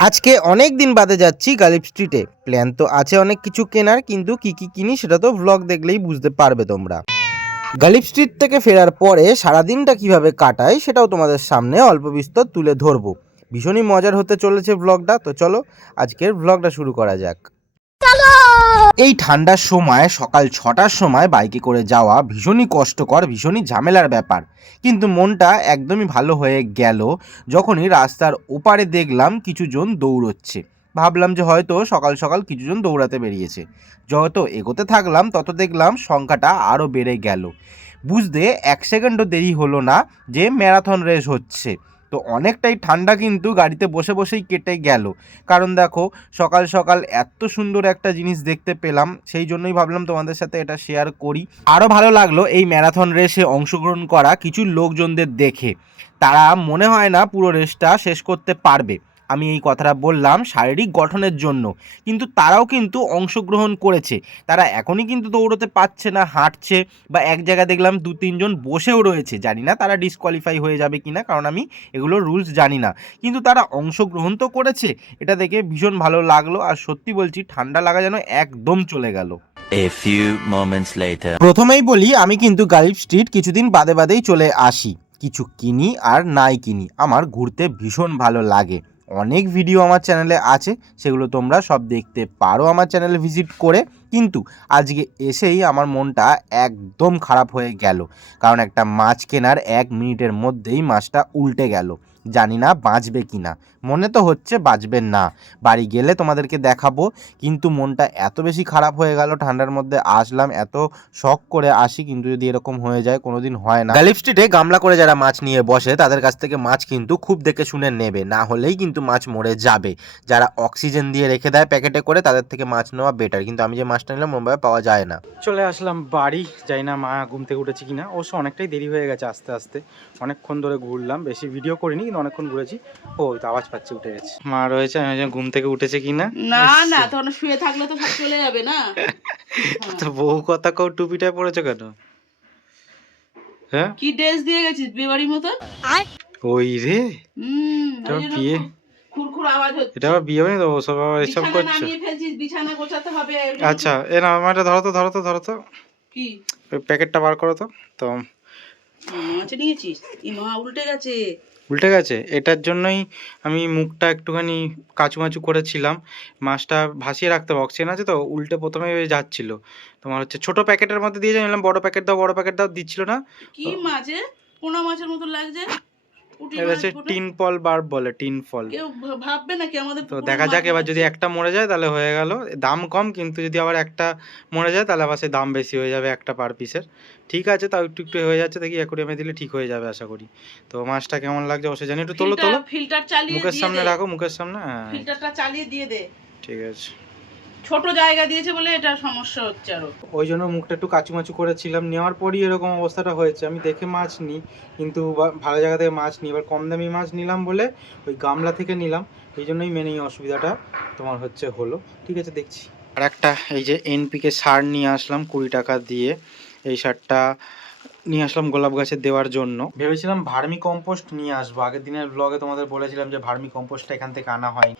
আজকে অনেক দিন বাদে যাচ্ছি গালিব স্ট্রিটে। প্ল্যান তো আছে অনেক কিছু কেনার, কিন্তু কি কি কিনি সেটা তো ভ্লগ দেখলেই বুঝতে পারবে তোমরা। গালিব স্ট্রিট থেকে ফেরার পরে সারাদিনটা কিভাবে কাটাই সেটাও তোমাদের সামনে অল্প বিস্তর তুলে ধরবো। ভীষণই মজার হতে চলেছে ভ্লগটা, তো চলো আজকের ভ্লগটা শুরু করা যাক। এই ঠান্ডার সময় সকাল 6টার সময় বাইকে করে যাওয়া ভীষণই কষ্টকর, ভীষণই ঝামেলার ব্যাপার। কিন্তু মনটা একদমই ভালো হয়ে গেল যখনই রাস্তার ওপারে দেখলাম কিছুজন দৌড়চ্ছে। ভাবলাম যে হয়তো সকাল সকাল কিছুজন দৌড়াতে বেরিয়েছে। যত এগোতে থাকলাম তত দেখলাম সংখ্যাটা আরও বেড়ে গেল। বুঝতে 1 সেকেন্ডও দেরি হলো না যে ম্যারাথন রেস হচ্ছে। তো অনেকটাই ঠান্ডা কিন্তু গাড়িতে বসে বসেই কেটে গেল। কারণ দেখো, সকাল সকাল এত সুন্দর একটা জিনিস দেখতে পেলাম, সেই জন্যই ভাবলাম তোমাদের সাথে এটা শেয়ার করি। আরও ভালো লাগলো এই ম্যারাথন রেসে অংশগ্রহণ করা কিছু লোকজনদের দেখে। তারা মনে হয় না পুরো রেসটা শেষ করতে পারবে। আমি এই কথাটা বললাম শারীরিক গঠনের জন্য, কিন্তু তারাও কিন্তু অংশগ্রহণ করেছে। তারা এখনই কিন্তু দৌড়তে পারছে না, হাঁটছে, বা এক জায়গায় দেখলাম 2-3 জন বসেও রয়েছে। জানি না তারা ডিসকোয়ালিফাই হয়ে যাবে কিনা, কারণ আমি এগুলোর রুলস জানি না, কিন্তু তারা অংশগ্রহণ তো করেছে। এটা দেখে ভীষণ ভালো লাগলো, আর সত্যি বলছি ঠান্ডা লাগা যেন একদম চলে গেল। A few moments later. প্রথমেই বলি, আমি কিন্তু গালিব স্ট্রিট কিছুদিন বাদে বাদেই চলে আসি। কিছু কিনি আর নাই কিনি, আমার ঘুরতে ভীষণ ভালো লাগে। অনেক ভিডিও আমার চ্যানেলে আছে, সেগুলো তোমরা সব দেখতে পারো আমার চ্যানেলে ভিজিট করে। কিন্তু আজকে এসেই আমার মনটা একদম খারাপ হয়ে গেল, কারণ একটা মাছ কেনার 1 মিনিটের মধ্যেই মাছটা উল্টে গেল। জানি না বাঁচবে কি না, মনে তো হচ্ছে বাঁচবে না। বাড়ি গেলে তোমাদেরকে দেখাবো। কিন্তু মনটা এত বেশি খারাপ হয়ে গেল, ঠান্ডার মধ্যে আসলাম, এত শখ করে আসি, কিন্তু যদি এরকম হয়ে যায়, কোনোদিন হয় না। গালিব স্ট্রিটে গামলা করে যারা মাছ নিয়ে বসে তাদের কাছ থেকে মাছ কিন্তু খুব দেখে শুনে নেবে, না হলেই কিন্তু মাছ মরে যাবে। যারা অক্সিজেন দিয়ে রেখে দেয় প্যাকেটে করে, তাদের থেকে মাছ নেওয়া বেটার। কিন্তু আমি যে মাছটা নিলাম মুম্বাইয়ে পাওয়া যায় না। চলে আসলাম বাড়ি। যাই না মা ঘুম থেকে উঠেছে কিনা, অবশ্য অনেকটাই দেরি হয়ে গেছে আস্তে আস্তে। অনেকক্ষণ ধরে ঘুরলাম, বেশি ভিডিও করিনি কিন্তু অনেকক্ষণ ঘুরেছি। ও তো আওয়াজ পাচ্ছে, উঠে গেছে। মা রয়েছে, আমি ঘুম থেকে উঠেছে কিনা। না না, তখন শুয়ে থাকলে তো সব চলে যাবে না। তো বউ কথা কও, টুপিটায় পড়েছো কেন? হ্যাঁ, কি ড্রেস দিয়ে গেছিস বিয়ে বাড়ির মতন? ওই রে, এটা ওই জন্য বিয়ে, খুরখুর আওয়াজ হচ্ছে। এটা আবার বিয়ে বাড়ি তো সব আবার এসব বিছানা করছো? নামিয়ে ফেলছিস, বিছানা গোছাতে হবে। আচ্ছা, এ না আমার এটা ধরো তো, ধরো তো, ধরো তো, কি ওই প্যাকেটটা বার করো তো। তো মাছ নিয়েছিস? ই মা, উল্টে গেছে। উল্টে গেছে, এটার জন্যই আমি মুখটা একটুখানি কাচুমাচু করেছিলাম। মাছটা ভাসিয়ে রাখতে হবে, অক্সিজেন আছে তো, উল্টে প্রথমে যাচ্ছিল। তোমার হচ্ছে ছোট প্যাকেটের মধ্যে দিয়ে জানলাম, বড় প্যাকেট দাও, বড় প্যাকেট দাও, দিচ্ছিল না। কি মাছে? পোনা মাছের মতো লাগছে। পুঁটি এটা মাছ হচ্ছে পুঁটি। টিন ফল বার্ব বলে, টিন ফল। কেউ ভাববে নাকি আমাদের তো পুকুরে দেখা মাছ যাক, এবার যদি ধরছে? একটা মরে যায় তাহলে হয়ে গেল, দাম কম। কিন্তু যদি আবার একটা মরে যায় তাহলে আবার সেই দাম বেশি হয়ে যাবে একটা পার পিসের। ঠিক আছে, তাও একটু একটু হয়ে যাচ্ছে, দেখি অ্যাকুরিয়ামে দিলে ঠিক হয়ে যাবে আশা করি। তো মাছটা কেমন লাগছে অবশ্যই জানি। একটু তোলো তোলো, ফিল্টার চালিয়ে মুখের দিয়ে সামনে দে। রাখো, মুখের সামনে। হ্যাঁ, ফিল্টারটা চালিয়ে দিয়ে দে। ঠিক আছে। ছোট জায়গা দিয়েছে বলে এটা সমস্যা হচ্ছে আরো। ওই জন্য মুখটা একটু কাচুমাচু করেছিলাম, নেওয়ার পরই এরকম অবস্থাটা হয়েছে। আমি দেখে মাছ নিই, কিন্তু ভালো জায়গা থেকে মাছ নিই। এবার কম দামি মাছ নিলাম বলে ওই গামলা থেকে নিলাম, এই জন্যই মেন এই অসুবিধাটা তোমার হলো। ঠিক আছে, দেখছি। আর একটা এই যে এনপিকে সার নিয়ে আসলাম 20 টাকা দিয়ে। এই সারটা নিয়ে আসলাম গোলাপ গাছে দেওয়ার জন্য। ভেবেছিলাম ভার্মি কম্পোস্ট নিয়ে আসবো, আগের দিনের ব্লগে তোমাদের বলেছিলাম যে ভার্মি কম্পোস্টটা এখান থেকে আনা হয়।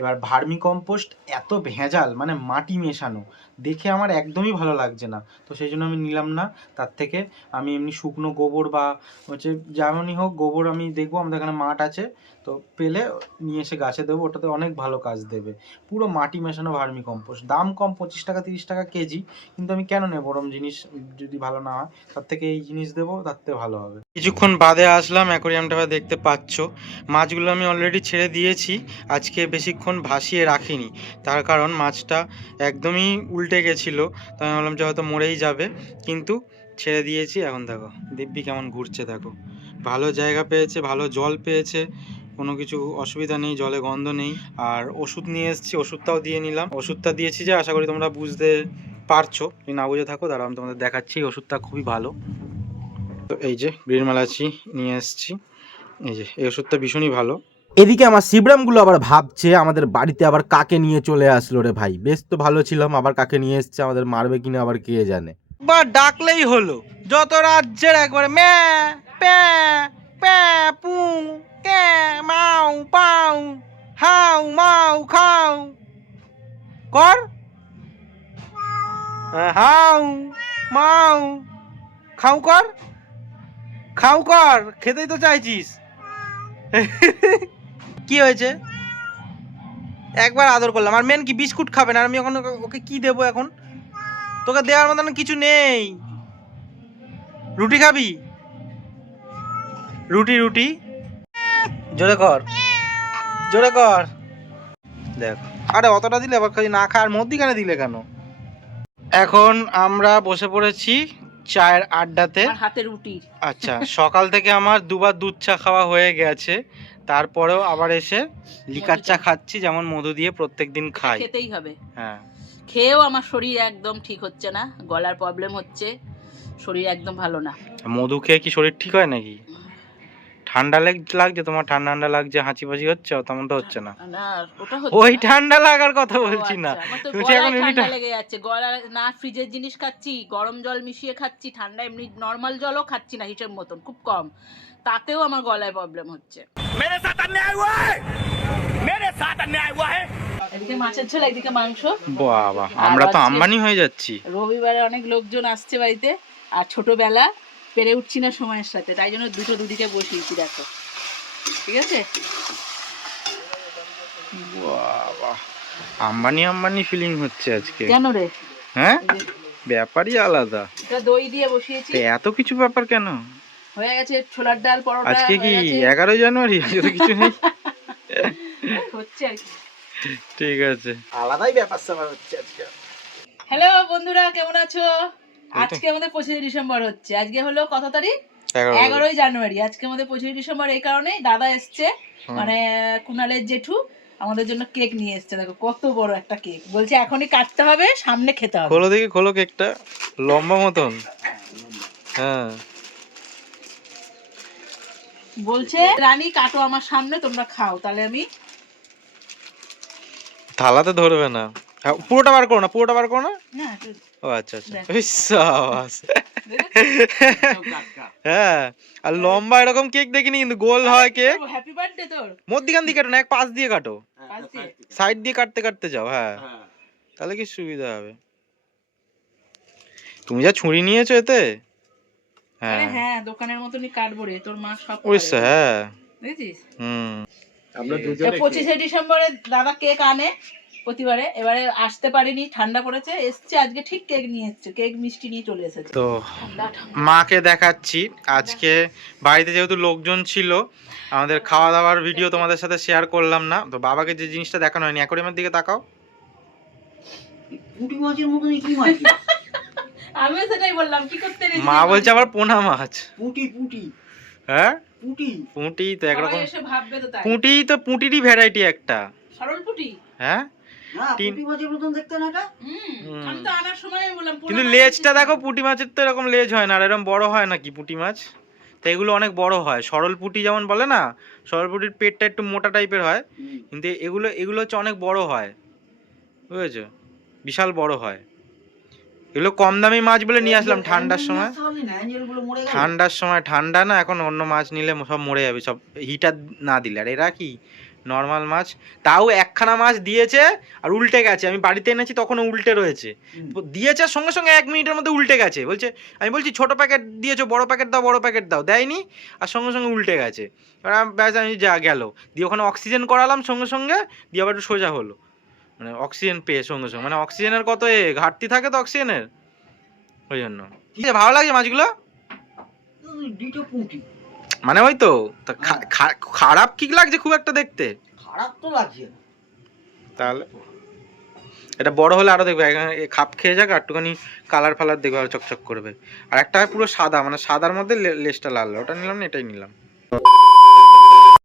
এবার ভার্মি কম্পোস্ট এত ভেজাল, মানে মাটি মেশানো, দেখে আমার একদমই ভালো লাগছে না। তো সেই জন্য আমি নিলাম না। তার থেকে আমি এমনি শুকনো গোবর বা হচ্ছে যেমনই হোক গোবর আমি দেখবো, আমাদের এখানে মাঠ আছে, তো পেলে নিয়ে এসে গাছে দেবো, ওটাতে অনেক ভালো কাজ দেবে। পুরো মাটি মেশানো ভার্মি কম্পোস্ট, দাম কম, 25 টাকা 30 টাকা কেজি। কিন্তু আমি কেন নেবো ওরম জিনিস যদি ভালো না হয়? তার থেকে এই জিনিস দেবো, তার থেকে ভালো হবে। কিছুক্ষণ বাদে আসলাম, অ্যাকোরিয়ামটা দেখতে পাচ্ছ। মাছগুলো আমি অলরেডি ছেড়ে দিয়েছি, আজকে বেশিক্ষণ ভাসিয়ে রাখিনি। তার কারণ মাছটা একদমই উল্টে গেছিলো, তো আমি ভাবলাম যে হয়তো মরেই যাবে, কিন্তু ছেড়ে দিয়েছি। এখন দেখো দিব্যি কেমন ঘুরছে, দেখো ভালো জায়গা পেয়েছে, ভালো জল পেয়েছে, কোনো কিছু অসুবিধা নেই, জলে গন্ধ নেই। আর ওষুধ নিয়ে এসেছি, ওষুধটাও দিয়ে নিলাম। ওষুধটা দিয়েছি যে আশা করি তোমরা বুঝতে পারছো, যদি না বুঝে থাকো দাঁড়াও আমি তোমাদের দেখাচ্ছি। ওষুধটা খুবই ভালো। তো এই যে গ্রিন মালাচি নিয়ে এসেছি, এই যে এই ওষুধটা ভীষণই ভালো। এদিকে আমার শিবরামগুলো আবার ভাবছে আমাদের বাড়িতে আবার কাকে নিয়ে চলে আসলো রে ভাই। বেশ তো ভালো ছিলাম, আবার কাকে নিয়ে এসছে, আমাদের মারবে কিনা আবার কে জানে। বা ডাকলেই হলো, যত রাজ্যের একবারে ম্যা প্যা প্যা পু ক্যা মাউ পাউ। হাউ মাউ খাও কর, হাউ মাউ খাও কর, খাও কর, খেতেই তো চাইছিস। কি হয়েছে? একবার আদর করলাম, আর মেন কি বিস্কুট খাবে না, আর আমি এখন ওকে কি দেবো এখন? তোকে দেওয়ার মতন কিছু নেই। রুটি খাবি? রুটি রুটি জোরে কর, জোরে কর। দেখ, আরে অতটা দিলে আবার খালি না খাওয়ার মধ্যিখানে দিলে কেন? এখন আমরা বসে পড়েছি চায়ের আড্ডাতে। আর হাতে রুটি। আচ্ছা, সকাল থেকে আমার দুবার দুধ চা খাওয়া হয়ে গেছে, তারপরেও আবার এসে লিকার চা খাচ্ছি, যেমন মধু দিয়ে প্রত্যেকদিন খাই। খেতেই হবে। হ্যাঁ, খেয়েও আমার শরীর একদম ঠিক হচ্ছে না, গলার প্রবলেম হচ্ছে, শরীর একদম ভালো না। মধু খেয়ে কি শরীর ঠিক হয় নাকি? ঠান্ডা লাগছে তোমার, ঠান্ডা ঠান্ডা লাগছে, হাঁচি পাচি হচ্ছে, তেমন তো হচ্ছে না। না, ওটা হচ্ছে ওই না। ঠান্ডা লাগার কথা ও বলছি না, আচ্ছা, আমার তো তুমি গলায় এখন ঠান্ডা লেগে যাচ্ছে, গলা না ফ্রিজের জিনিস খাচ্ছি, গরম জল মিশিয়ে খাচ্ছি, ঠান্ডা এমনি নর্মাল জলও খাচ্ছি না হিসেব মতন, খুব কম, তাতেও আমার গলায় প্রবলেম হচ্ছে। এদিকে মাছের ঝোল, একদিকে মাংস। বাবা, আমরা তো আম্বানি হয়ে যাচ্ছি। রবিবারে অনেক লোকজন আসছে বাড়িতে, আর ছোটবেলা পেরে উঠছি না সময়ের সাথে, তাই জন্য দুদিকে বসিয়েছি, দেখো, ঠিক আছে। বাবা, আম্বানি আম্বানি ফিলিং হচ্ছে আজকে। কেন রে? হ্যাঁ, ব্যাপারই আলাদা। এটা দই দিয়ে বসিয়েছি। তো এত কিছু ব্যাপার কেন? হয়ে গেছে ছোলার ডাল, পরোটা। আজকে কি হয়ে গেছে। 11 জানুয়ারি? আজকে তো কিছু নেই। হচ্ছে আর কি। ঠিক আছে, আলাদাই ব্যাপার স্যাপার হচ্ছে আজকে। হ্যালো বন্ধুরা, কেমন আছো? আজকে আমাদের 25 ডিসেম্বর হচ্ছে। আজকে হলো কত তারিখ? 11ই জানুয়ারি। আজকে আমাদের 25 ডিসেম্বর, এই কারণে দাদা এসছে, মানে কুনালের জেঠু আমাদের জন্য কেক নিয়ে এসছে। দেখো কত বড় একটা কেক, বলছে এখনই কাটতে হবে, সামনে খেতে হবে। খোলো দেখি, খোলো কেকটা, লম্বা মতন। হ্যাঁ, বলছে রানী কাটো আমার সামনে, তোমরা খাও, তাহলে আমি। থালাতে ধরবে না। হ্যাঁ, পুরোটা বার করো না, পুরোটা বার করো না। না, একটু ও আচ্ছা আচ্ছা, ওই সাবাস। হ্যাঁ, আর লম্বা এরকম কেক দেখিনি কিন্তু, গোল হয় কেক। হ্যাপি বার্থডে তোর। মধ্যিখান দিয়ে কাটো না, এক পাশ দিয়ে কাটো, পাশ দিয়ে। সাইড দিয়ে কাটতে কাটতে যাও। হ্যাঁ, তাহলে কি সুবিধা হবে। তুমি যা ছুরি নিয়েছো এতে। আরে হ্যাঁ হ্যাঁ, দোকানের মতনই কাটবো রে, তোর মা সব ওই করে। হ্যাঁ, বুঝেছিস? আমরা 25শে ডিসেম্বরে দাদা কেক আনে প্রতিবারে, এবারে আসতে পারিনি, ঠান্ডা পড়েছে, এসছে আজকে ঠিক কেক নিয়ে এসছে, কেক মিষ্টি নিয়ে চলে এসেছে। তো ঠান্ডা ঠান্ডা। মাকে দেখাচ্ছি আজকে বাড়িতে, যেহেতু লোকজন ছিল, আমাদের খাওয়া দাওয়ার ভিডিও তোমাদের সাথে শেয়ার করলাম না। তো বাবাকে যে জিনিসটা দেখানো হয়নি, অ্যাকোয়ারিয়ামের দিকে তাকাও। পুঁটি মাছের মতন কি মাছ? আমিও সেটাই বললাম, কি করতে রেখেছি? মা বলছে আবার পোনা মাছ। পুঁটি পুঁটি হ্যাঁ, পুঁটি। পুঁটি তো সবাই একরকম, এসে ভাববে তো তাই। পুঁটি তো পুঁটিরই ভ্যারাইটি একটা। সরল পুটি। হ্যাঁ, না, পুঁটি মাছের মতন দেখতে না এটা? হুম। আমি তো আনার সময় বললাম কিন্তু লেজটা দেখো, পুঁটি মাছের তো এরকম লেজ হয় না, আর এরকম বড় হয় নাকি পুঁটি মাছ? তো এগুলো অনেক বড় হয়, সরল পুঁটি যেমন বলে না, সরল পুঁটির পেটটা একটু মোটা টাইপের হয়, কিন্তু এগুলো এগুলো হচ্ছে অনেক বড় হয়, বুঝেছো, বিশাল বড় হয়। এগুলো কম দামি মাছ বলে নিয়ে আসলাম ঠান্ডার সময়। ঠান্ডার সময় ঠান্ডা না, এখন অন্য মাছ নিলে সব মরে যাবে, সব হিটার না দিলে। আর এরা কি নর্মাল মাছ, তাও একখানা মাছ দিয়েছে আর উল্টে গেছে। আমি বাড়িতে এনেছি তখনও উল্টে রয়েছে, দিয়েছে সঙ্গে সঙ্গে 1 মিনিটের মধ্যে উল্টে গেছে। বলছে, আমি বলছি ছোট প্যাকেট দিয়েছো, বড় প্যাকেট দাও, বড় প্যাকেট দাও, দেয়নি, আর সঙ্গে সঙ্গে উল্টে গেছে। এবার ব্যাস, আমি যা গেল দিয়ে ওখানে অক্সিজেন করালাম সঙ্গে সঙ্গে, দিয়ে আবার একটু সোজা হলো, মানে অক্সিজেন পেয়ে সঙ্গে সঙ্গে, মানে অক্সিজেনের কত ঘাটতি থাকে তো অক্সিজেনের, ওই জন্য। ঠিক আছে, ভালো লাগছে মাছগুলো, মানে ওই তো খারাপ কি লাগছে খুব একটা দেখতে? খারাপ তো লাগছে না। তাহলে এটা বড় হলে আরো দেখবে খাপ খেয়ে যাক, আর একটুখানি কালার ফালার দেখবে, আরো চকচক করবে। আর একটা পুরো সাদা, মানে সাদার মধ্যে লেজটা লাল, ওটা নিলাম না, এটাই নিলাম।